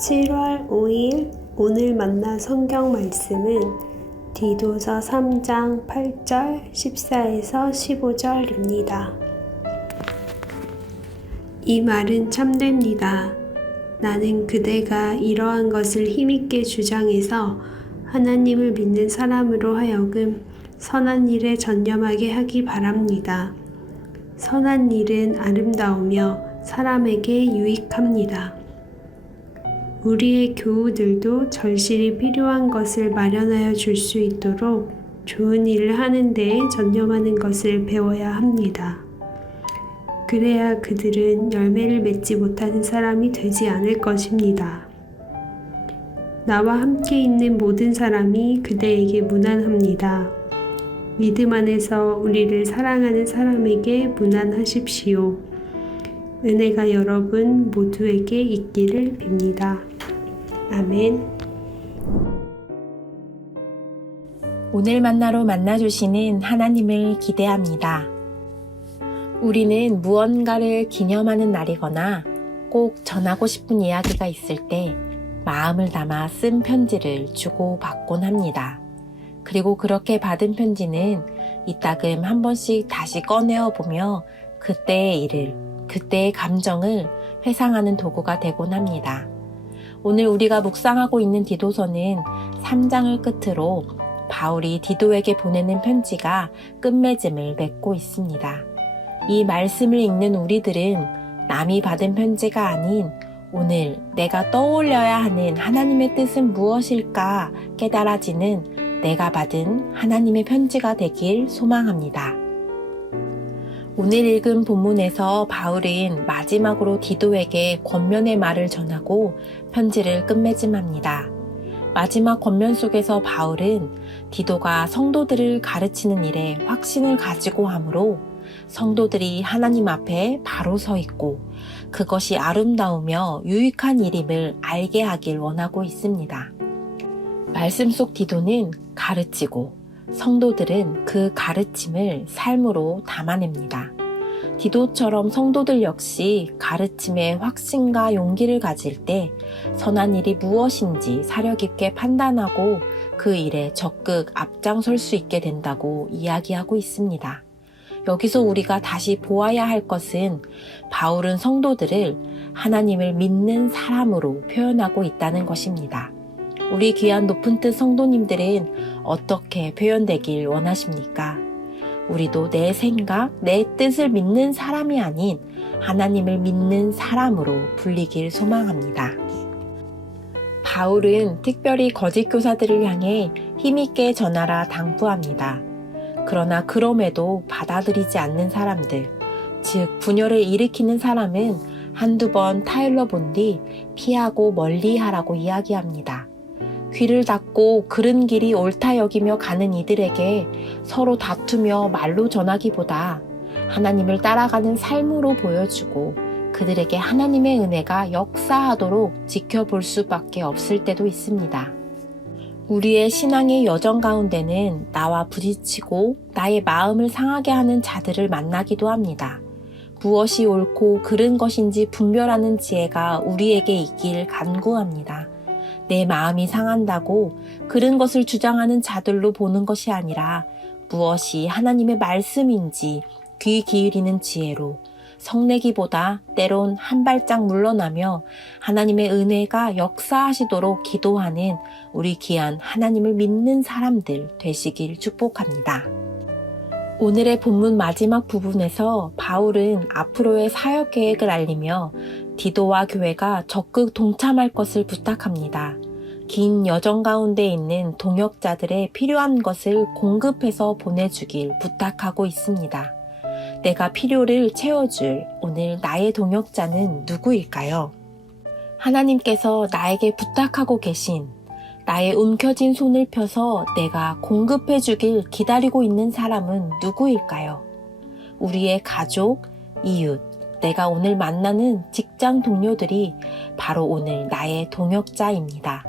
7월 5일 오늘 만난 성경 말씀은 디도서 3장 8절 14에서 15절입니다. 이 말은 참됩니다. 나는 그대가 이러한 것을 힘있게 주장해서 하나님을 믿는 사람으로 하여금 선한 일에 전념하게 하기 바랍니다. 선한 일은 아름다우며 사람에게 유익합니다. 우리의 교우들도 절실히 필요한 것을 마련하여 줄 수 있도록 좋은 일을 하는 데에 전념하는 것을 배워야 합니다. 그래야 그들은 열매를 맺지 못하는 사람이 되지 않을 것입니다. 나와 함께 있는 모든 사람이 그대에게 무난합니다. 믿음 안에서 우리를 사랑하는 사람에게 무난하십시오. 은혜가 여러분 모두에게 있기를 빕니다. 아멘. 오늘 만나로 만나주시는 하나님을 기대합니다. 우리는 무언가를 기념하는 날이거나 꼭 전하고 싶은 이야기가 있을 때 마음을 담아 쓴 편지를 주고받곤 합니다. 그리고 그렇게 받은 편지는 이따금 한 번씩 다시 꺼내어 보며 그때의 일을, 그때의 감정을 회상하는 도구가 되곤 합니다. 오늘 우리가 묵상하고 있는 디도서는 3장을 끝으로 바울이 디도에게 보내는 편지가 끝맺음을 맺고 있습니다. 이 말씀을 읽는 우리들은 남이 받은 편지가 아닌 오늘 내가 떠올려야 하는 하나님의 뜻은 무엇일까 깨달아지는 내가 받은 하나님의 편지가 되길 소망합니다. 오늘 읽은 본문에서 바울은 마지막으로 디도에게 권면의 말을 전하고 편지를 끝맺음합니다. 마지막 권면 속에서 바울은 디도가 성도들을 가르치는 일에 확신을 가지고 함으로 성도들이 하나님 앞에 바로 서 있고 그것이 아름다우며 유익한 일임을 알게 하길 원하고 있습니다. 말씀 속 디도는 가르치고 성도들은 그 가르침을 삶으로 담아냅니다. 디도처럼 성도들 역시 가르침에 확신과 용기를 가질 때 선한 일이 무엇인지 사려 깊게 판단하고 그 일에 적극 앞장설 수 있게 된다고 이야기하고 있습니다. 여기서 우리가 다시 보아야 할 것은 바울은 성도들을 하나님을 믿는 사람으로 표현하고 있다는 것입니다. 우리 귀한 높은 뜻 성도님들은 어떻게 표현되길 원하십니까? 우리도 내 생각, 내 뜻을 믿는 사람이 아닌 하나님을 믿는 사람으로 불리길 소망합니다. 바울은 특별히 거짓 교사들을 향해 힘있게 전하라 당부합니다. 그러나 그럼에도 받아들이지 않는 사람들, 즉 분열을 일으키는 사람은 한두 번 타일러 본 뒤 피하고 멀리하라고 이야기합니다. 귀를 닫고 그른 길이 옳다 여기며 가는 이들에게 서로 다투며 말로 전하기보다 하나님을 따라가는 삶으로 보여주고 그들에게 하나님의 은혜가 역사하도록 지켜볼 수밖에 없을 때도 있습니다. 우리의 신앙의 여정 가운데는 나와 부딪히고 나의 마음을 상하게 하는 자들을 만나기도 합니다. 무엇이 옳고 그른 것인지 분별하는 지혜가 우리에게 있길 간구합니다. 내 마음이 상한다고 그른 것을 주장하는 자들로 보는 것이 아니라 무엇이 하나님의 말씀인지 귀 기울이는 지혜로 성내기보다 때론 한 발짝 물러나며 하나님의 은혜가 역사하시도록 기도하는 우리 귀한 하나님을 믿는 사람들 되시길 축복합니다. 오늘의 본문 마지막 부분에서 바울은 앞으로의 사역 계획을 알리며 디도와 교회가 적극 동참할 것을 부탁합니다. 긴 여정 가운데 있는 동역자들의 필요한 것을 공급해서 보내주길 부탁하고 있습니다. 내가 필요를 채워줄 오늘 나의 동역자는 누구일까요? 하나님께서 나에게 부탁하고 계신 나의 움켜진 손을 펴서 내가 공급해 주길 기다리고 있는 사람은 누구일까요? 우리의 가족, 이웃, 내가 오늘 만나는 직장 동료들이 바로 오늘 나의 동역자입니다.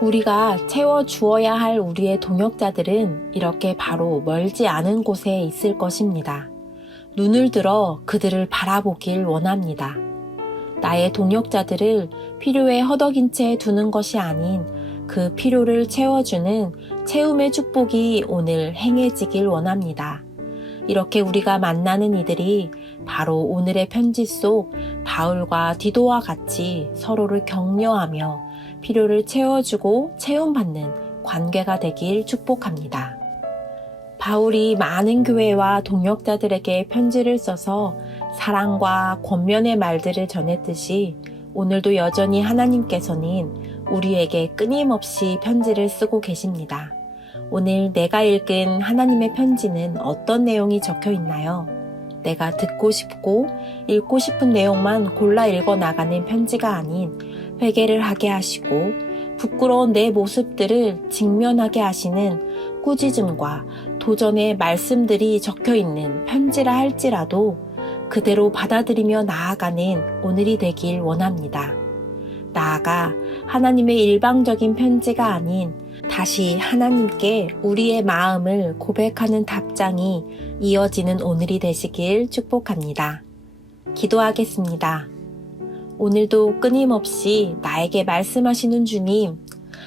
우리가 채워주어야 할 우리의 동역자들은 이렇게 바로 멀지 않은 곳에 있을 것입니다. 눈을 들어 그들을 바라보길 원합니다. 나의 동역자들을 필요에 허덕인 채 두는 것이 아닌 그 필요를 채워주는 채움의 축복이 오늘 행해지길 원합니다. 이렇게 우리가 만나는 이들이 바로 오늘의 편지 속 바울과 디도와 같이 서로를 격려하며 필요를 채워주고 채움받는 관계가 되길 축복합니다. 바울이 많은 교회와 동역자들에게 편지를 써서 사랑과 권면의 말들을 전했듯이 오늘도 여전히 하나님께서는 우리에게 끊임없이 편지를 쓰고 계십니다. 오늘 내가 읽은 하나님의 편지는 어떤 내용이 적혀 있나요? 내가 듣고 싶고 읽고 싶은 내용만 골라 읽어 나가는 편지가 아닌 회개를 하게 하시고 부끄러운 내 모습들을 직면하게 하시는 꾸짖음과 도전의 말씀들이 적혀 있는 편지라 할지라도 그대로 받아들이며 나아가는 오늘이 되길 원합니다. 나아가 하나님의 일방적인 편지가 아닌 다시 하나님께 우리의 마음을 고백하는 답장이 이어지는 오늘이 되시길 축복합니다. 기도하겠습니다. 오늘도 끊임없이 나에게 말씀하시는 주님,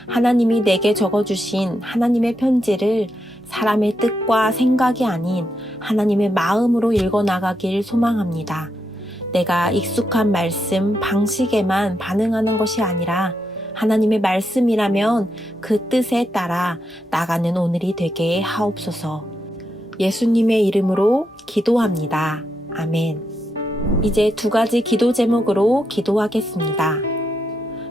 하나님이 내게 적어주신 하나님의 편지를 사람의 뜻과 생각이 아닌 하나님의 마음으로 읽어나가길 소망합니다. 내가 익숙한 말씀, 방식에만 반응하는 것이 아니라 하나님의 말씀이라면 그 뜻에 따라 나가는 오늘이 되게 하옵소서. 예수님의 이름으로 기도합니다. 아멘. 이제 2가지 기도 제목으로 기도하겠습니다.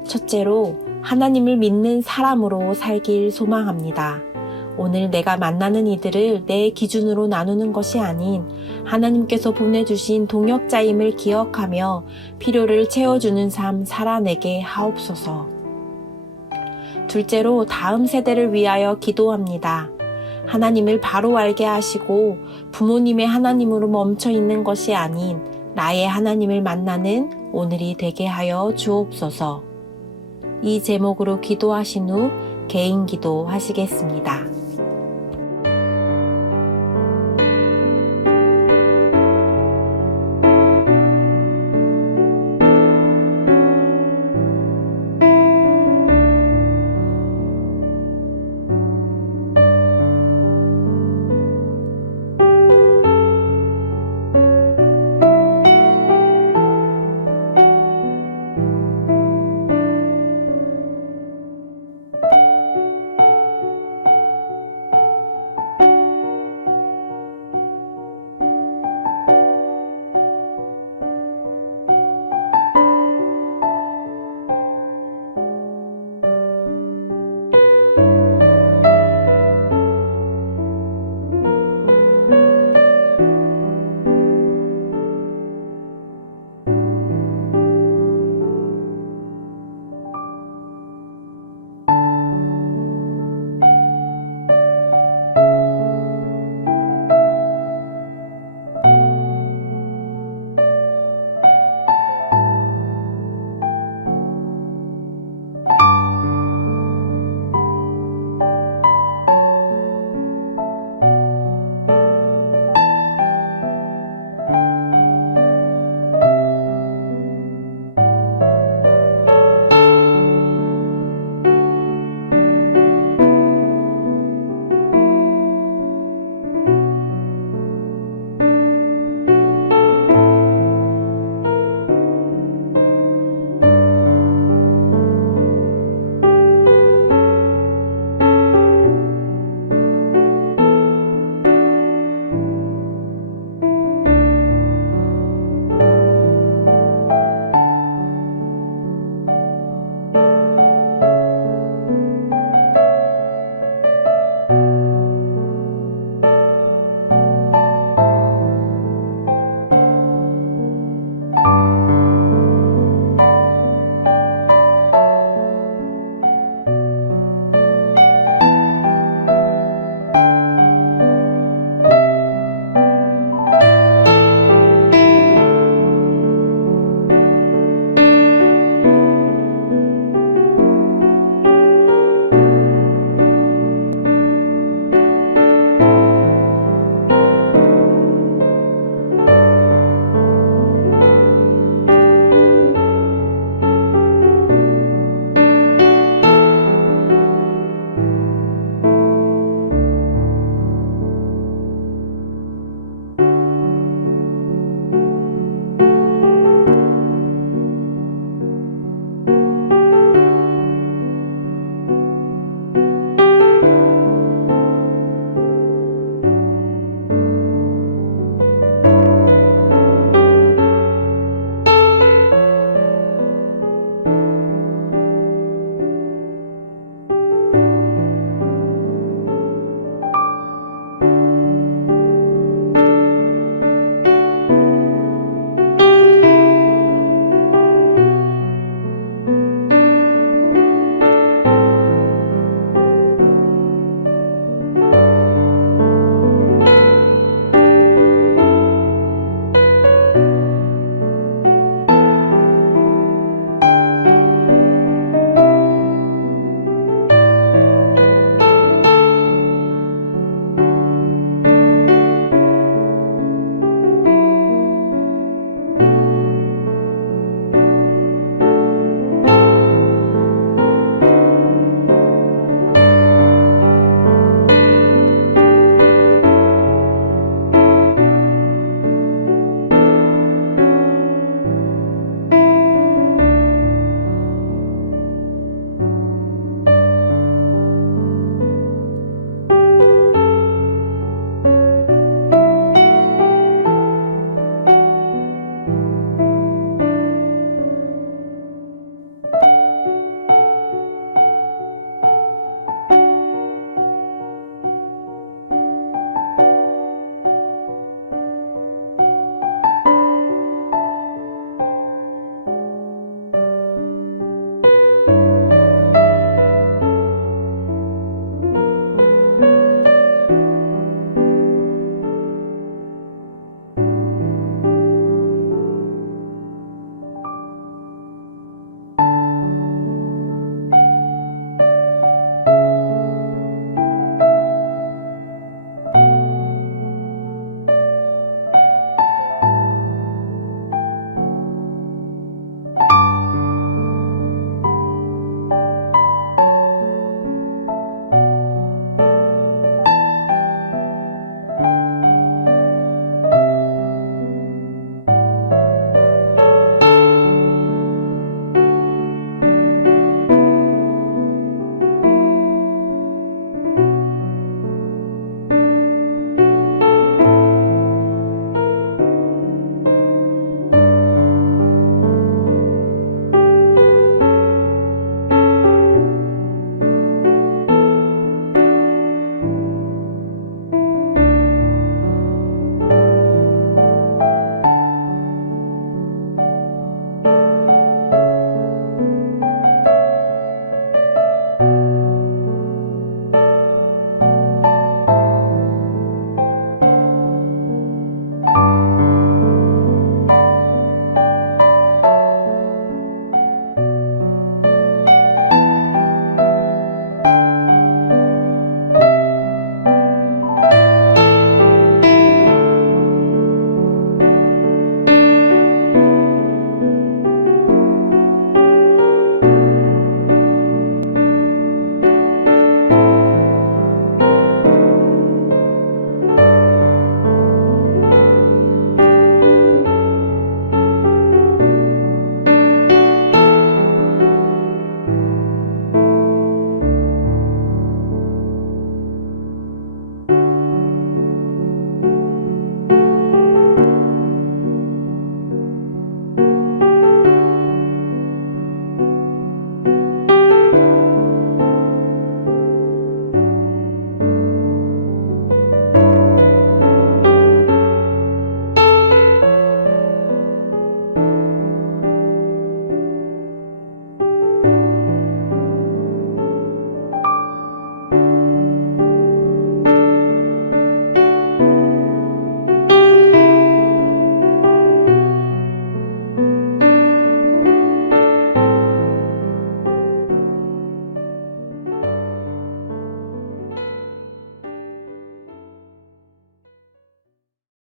첫째로 하나님을 믿는 사람으로 살길 소망합니다. 오늘 내가 만나는 이들을 내 기준으로 나누는 것이 아닌 하나님께서 보내주신 동역자임을 기억하며 필요를 채워주는 삶 살아내게 하옵소서. 둘째로 다음 세대를 위하여 기도합니다. 하나님을 바로 알게 하시고 부모님의 하나님으로 멈춰 있는 것이 아닌 나의 하나님을 만나는 오늘이 되게 하여 주옵소서. 이 제목으로 기도하신 후 개인 기도 하시겠습니다.